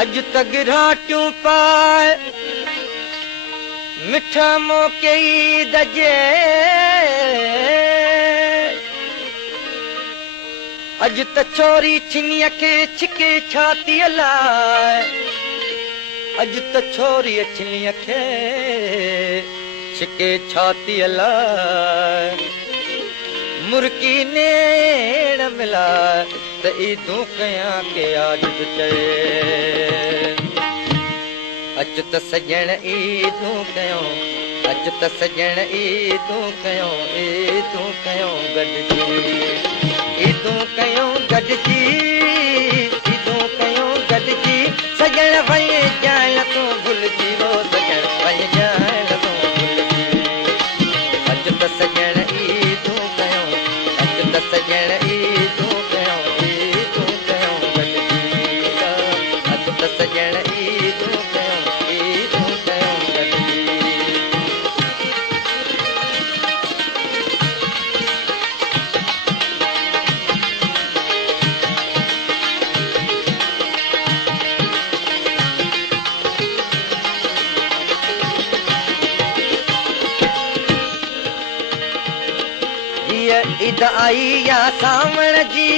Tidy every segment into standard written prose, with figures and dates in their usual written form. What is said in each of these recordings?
अज तक राटियूं पाए मिठा मोके दजे अज त छोरी छिनीअ खे छिके छाती लाए अज त छोरी छिनीअ खे छिके छाती लाए मुर्की नेड़ मिलाए त ईदूं कयां के आजिज़ चए अच त सजण ईदूं कयूं अच त सजण ईदूं कयूं गॾिजी ईदूं कयूं गॾिजी ईदूं कयूं गॾिजी सजण वञ ॼाण तूं भुलिजी वो सजण वञ ॼाण तूं भुलिजी अच त सजण ईदूं कयूं अच त सजण ईदूं कयूं गॾिजी अच त सजण ईदूं कयूं गॾिजी ईद आई या सावण जी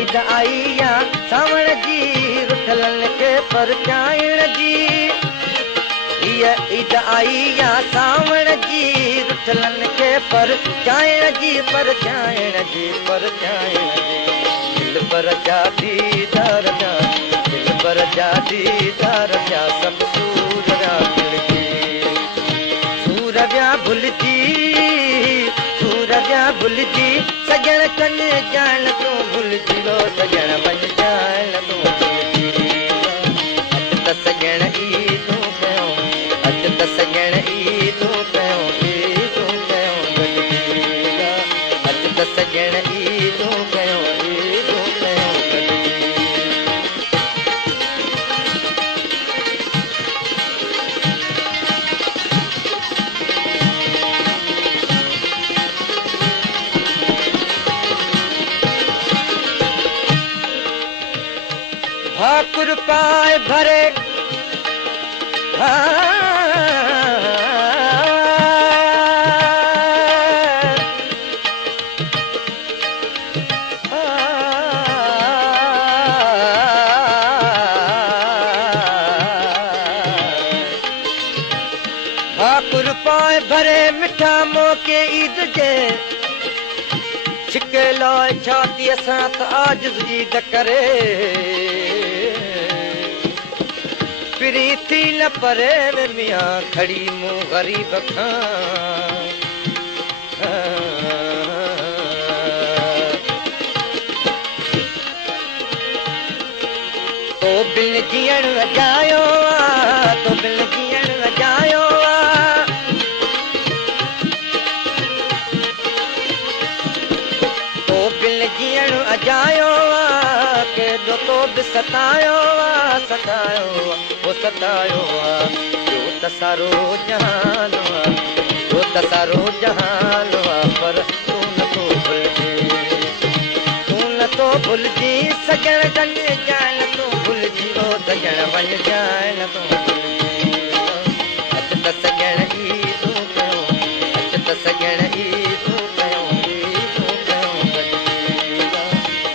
ईद आई या सावण जी रुठलनि खे परचाइण जी हीअ ईद आई या सावण जी रुठलनि खे परचाइण जी दिल पर जा दीदार जा दिल पर जा दीदार जा सभु सूर जा भुलिजी सजण कन ॼाण तूं भुलिजी वो सजण वञ ॼाण तूं भुलिजी अच त सजण ईदूं कयूं अच त सजण ईदूं कयूं गॾिजी अच त सजण ईदूं कयूं गॾिजी भाकुर पाए भरे भाकुर पाए भरे मिठा मोके ईद जे छिके लाए छातीअ सां त आजिज़ ईद करे पिरी थी न परे वे मियां खड़ी मूं ग़रीब खां तो बिल जीअण वॼायो तो बिल जीअण वॼायो तो बिल जीअण अजायो केॾो तो बि सतायो जो त सारो जहान जो त सारो जहान पर तूं नथो भुलिजी सजण जन ॼाण तूं भुलिजी वो सजण वञ ॼाण तूं भुलिजी अच त सजण ईदूं कयूं अच त सजण ईदूं कयूं गॾिजी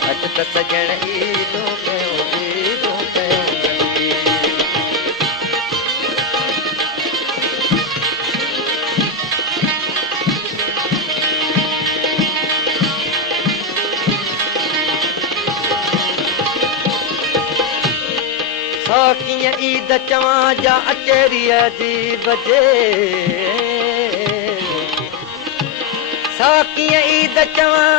अच त सजण ईदूं कयूं कीअं ईद चवां जा अचेरीअ जी बजे सा कीअं ईद चवां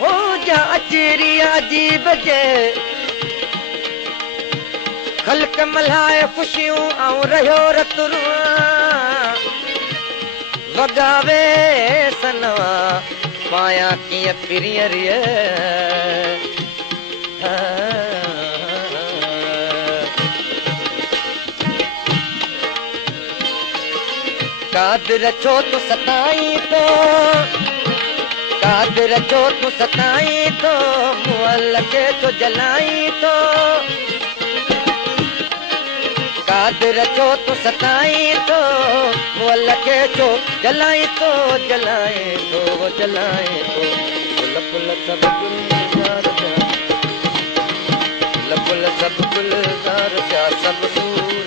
हो जा अचेरीअ जी बजे ख़ल्क़ मल्हाए ख़ुशियूं ऐं रहियो रतुरुआ वॻावे सनवा पाया कीअं पिरियरिय कादिर छो तूं सताई तो कादिर छो तूं सताई तो मुअल खे छो जलाई तो कादिर छो तूं सताई तो मुअल खे छो जलाई तो जलाए तो जलाए तो फुल फुल सभु गुलज़ार थिया फुल फुल सभु गुलज़ार थिया सभु सूर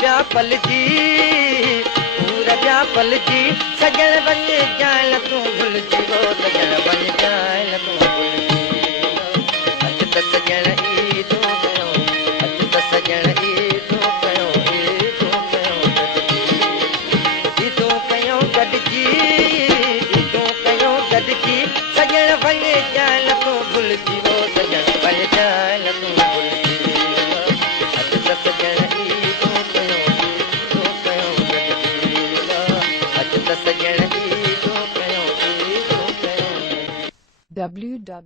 पिया पलजी सूर पिया पलजी सजण वञ जाइल तूं भुलिजी वो सजण वञ जाइल तूं भुलिजी अॼु त सजण ई तूं कयो अॼु त सजण ई तूं कयो ईदूं कयूं गॾिजी ईदूं कयूं गॾिजी सजण वञ जाइल तूं भुलिजी वो सजण वञ जाइल तूं भुलिजी अॼु त सजण ई तूं कयो ईदूं कयूं गॾिजी अॼु त सजण ई तूं कयो ईदूं कयूं www